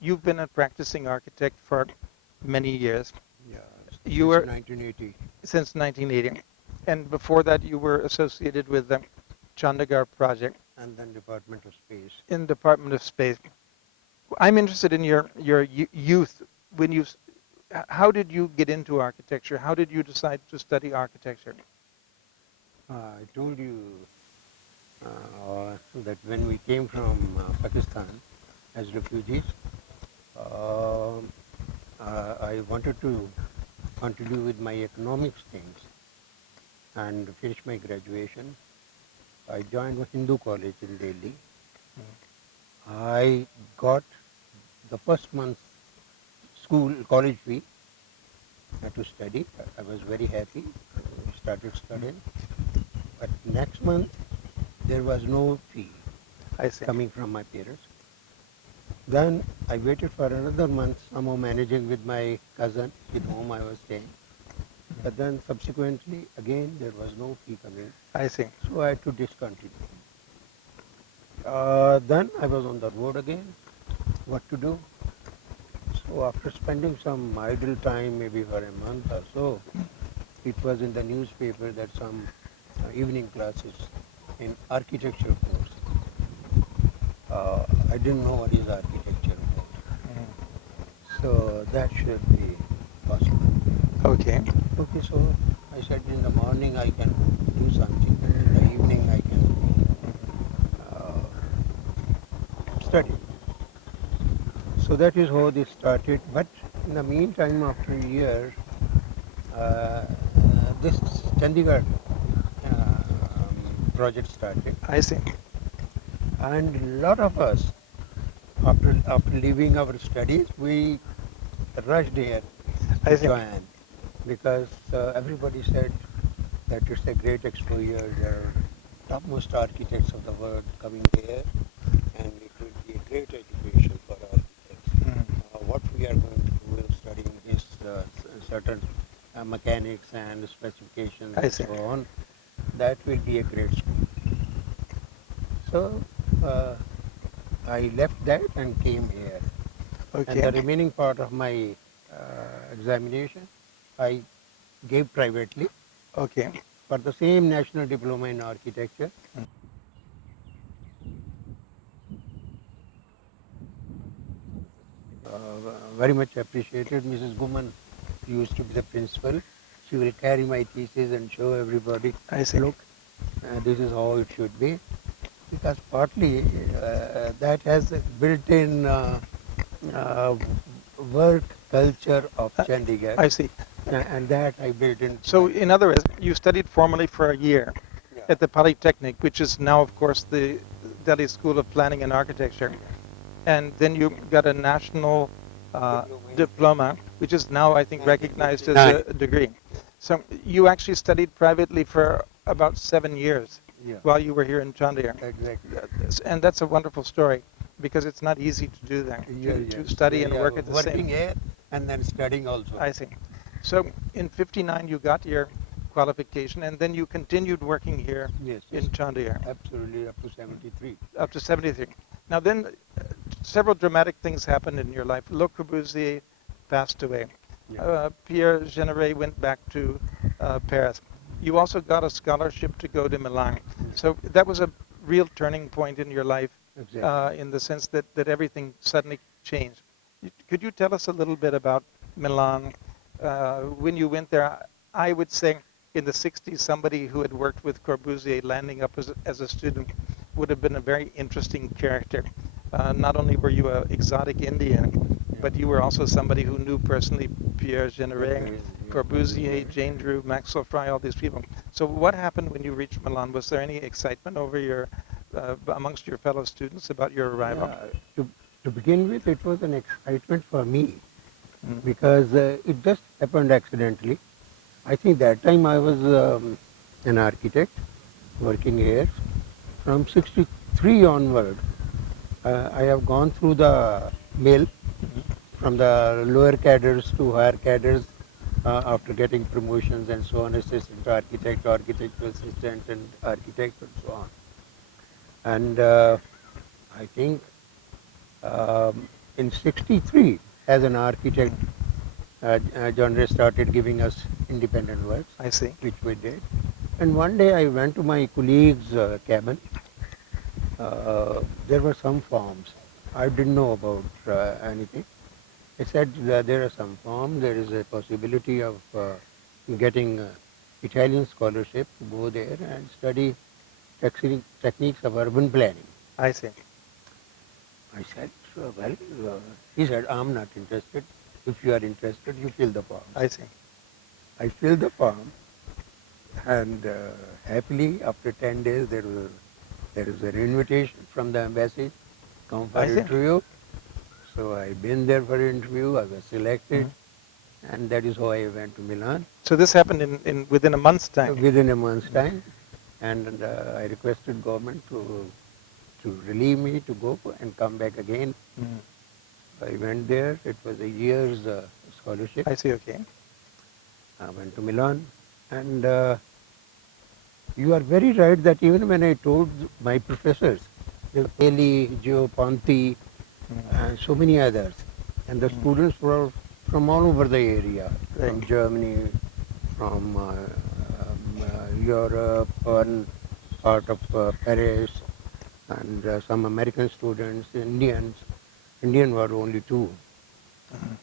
You've been a practicing architect for many years. Yeah, You since were 1980. since 1980, and before that you were associated with the Chandigarh project And then Department of Space. in Department of Space. I'm interested in your youth. When you, how did you get into architecture? How did you decide to study architecture? I told you that when we came from Pakistan as refugees, uh, I wanted to continue with my economics things and finish my graduation. I joined a Hindu college in Delhi. I got the first month's college fee to study. I was very happy. I started studying. But next month, there was no fee I see. coming from my parents. Then I waited for another month, somehow managing with my cousin with whom I was staying. But then subsequently, again, there was no fee coming. I see. So I had to discontinue. Then I was on the road again. What to do? So after spending some idle time, maybe for a month or so, it was in the newspaper that some evening classes in architecture course. I didn't know what is architecture course. So that should be possible. Okay. Okay, so I said in the morning I can do something, and in the evening I can study. So that is how this started. But in the meantime, after a year, this Chandigarh project started, I see. and a lot of us, after leaving our studies, we rushed here I to see. join because everybody said that it's a great exposure. There are topmost architects of the world coming here, and it will be a great education for architects. What we are going to do in studying is certain mechanics and specifications I and see. so on. That will be a great school. So I left that and came here. And the Okay. remaining part of my examination I gave privately Okay. for the same national diploma in architecture. Very much appreciated. Mrs. Guman used to be the principal. She will carry my thesis and show everybody, I see. look, this is how it should be. Because partly that has a built-in uh, work culture of Chandigarh, I see. and that I built in. So, in other words, you studied formally for a year Yeah. at the Polytechnic, which is now, of course, the Delhi School of Planning and Architecture, and then you got a national diploma, which is now, I think, recognized as a degree. So, you actually studied privately for about 7 years Yeah. while you were here in Chandigarh. Exactly. And that's a wonderful story because it's not easy to do that, to study and work at the working same. here and then studying also. I see. So in 59 you got your qualification and then you continued working here Yes, in Chandigarh absolutely up to 73. up to 73. Now then several dramatic things happened in your life. Le Corbusier passed away. Yeah. Pierre Generet went back to Paris. You also got a scholarship to go to Milan. So that was a real turning point in your life Exactly. in the sense that everything suddenly changed. Could you tell us a little bit about Milan? When you went there, I would say in the 60s, somebody who had worked with Corbusier landing up as a student would have been a very interesting character. Not only were you an exotic Indian, but you were also somebody who knew personally Pierre Jeanneret, Yeah. Corbusier, Jane Drew, Maxwell Fry, all these people. So what happened when you reached Milan? Was there any excitement over amongst your fellow students about your arrival? Yeah, to begin with, it was an excitement for me Mm. because it just happened accidentally. I think that time I was an architect working here. From 63 onward, I have gone through the mill from the lower cadres to higher cadres after getting promotions and so on, assistant architect, architect assistant and architect and so on. And I think in 63, as an architect, genre started giving us independent works, I see. which we did. And one day I went to my colleague's cabin. There were some forms. I didn't know about anything. He said that there are some forms. There is a possibility of getting Italian scholarship to go there and study techniques of urban planning. I see. I said, well, he said, I'm not interested. If you are interested, you fill the form. I see. I filled the form, and happily, after 10 days, there is an invitation from the embassy, come for I see. interview. So I've been there for interview. I was selected, and that is how I went to Milan So this happened in within a month's time. within a month's time, and I requested government to relieve me to go and come back again. Mm. I went there. It was a year's scholarship. I see. Okay. I went to Milan, and you are very right that even when I told my professors, Eli, Gio Ponti, and so many others, and the students were from all over the area, from Right. Germany, from Europe, one part of Paris, and some American students, Indians. Indian were only two,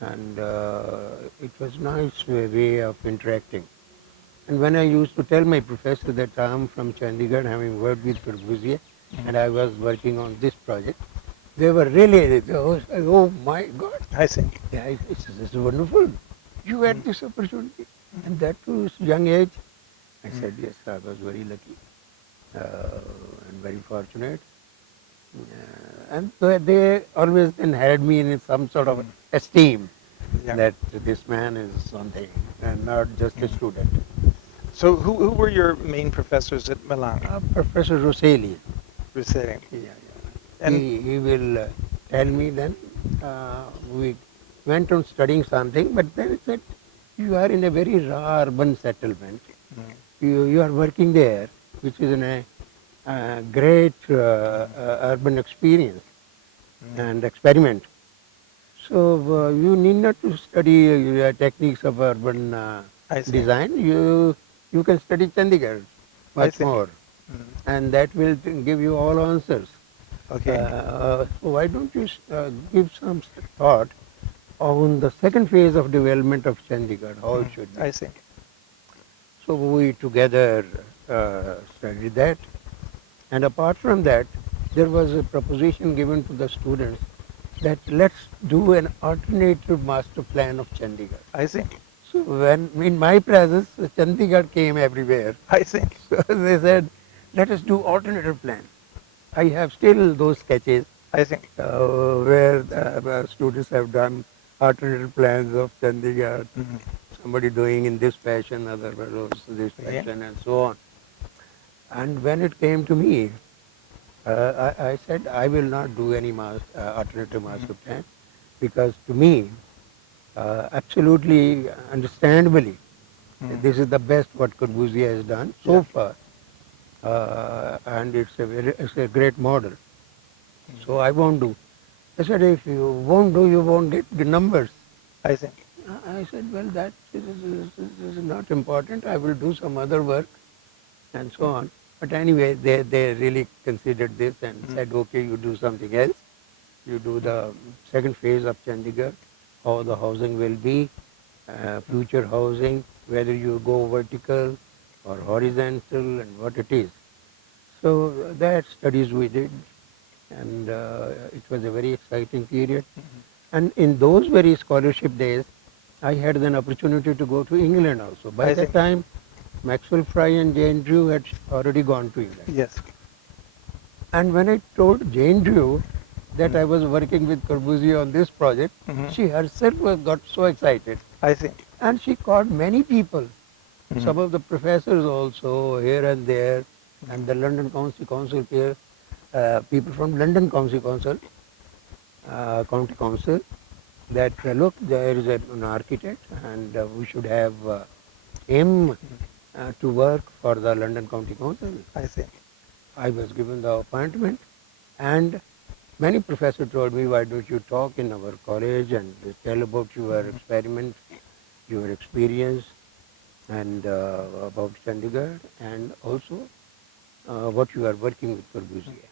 and it was nice way of interacting. And when I used to tell my professor that I am from Chandigarh, having worked with Corbusier, and I was working on this project, they were really, oh my God, I see. yeah, it's wonderful. You had this opportunity, and that too is young age. I said, yes, I was very lucky and very fortunate. And so they always then had me in some sort of esteem Yeah. that this man is something and not just a student. So who were your main professors at Milan? Professor Rosselli, Ruseri. yeah. And He will tell me then, we went on studying something, but then he said, you are in a very raw urban settlement. You are working there, which is in a great urban experience and experiment. So you need not to study techniques of urban I see. design. You can study Chandigarh much see. more, and that will give you all answers. Okay. So why don't you give some thought on the second phase of development of Chandigarh, how it should be. I see. So we together studied that. And apart from that, there was a proposition given to the students that let's do an alternative master plan of Chandigarh. I see. So when in my presence, Chandigarh came everywhere. I see. So they said, let us do alternative plan. I have still those sketches I see. where students have done alternative plans of Chandigarh. Somebody doing in this fashion, other fellows this fashion, and so on. And when it came to me, I said I will not do any alternative master plan because to me, absolutely understandably, this is the best what Corbusier has done so far, and it's a great model. So I won't do. I said if you won't do, you won't get the numbers. I see. I said, well, that is not important. I will do some other work and so on. But anyway, they really considered this and said, okay, you do something else. You do the second phase of Chandigarh, how the housing will be, future housing, whether you go vertical or horizontal and what it is. So that studies we did, and it was a very exciting period. And in those very scholarship days, I had an opportunity to go to England also. By I that see. time, Maxwell Fry and Jane Drew had already gone to England. Yes. And when I told Jane Drew that I Mm. was working with Corbusier on this project, Mhm. she herself got so excited. I see. And she called many people, some Mhm. of the professors also here and there, and the London Council here, people from London Council, County Council, that look, there is an architect and we should have him to work for the London County Council. I see. I was given the appointment, and many professors told me, why don't you talk in our college and tell about your experiment, your experience, and about Chandigarh, and also what you are working with Corbusier.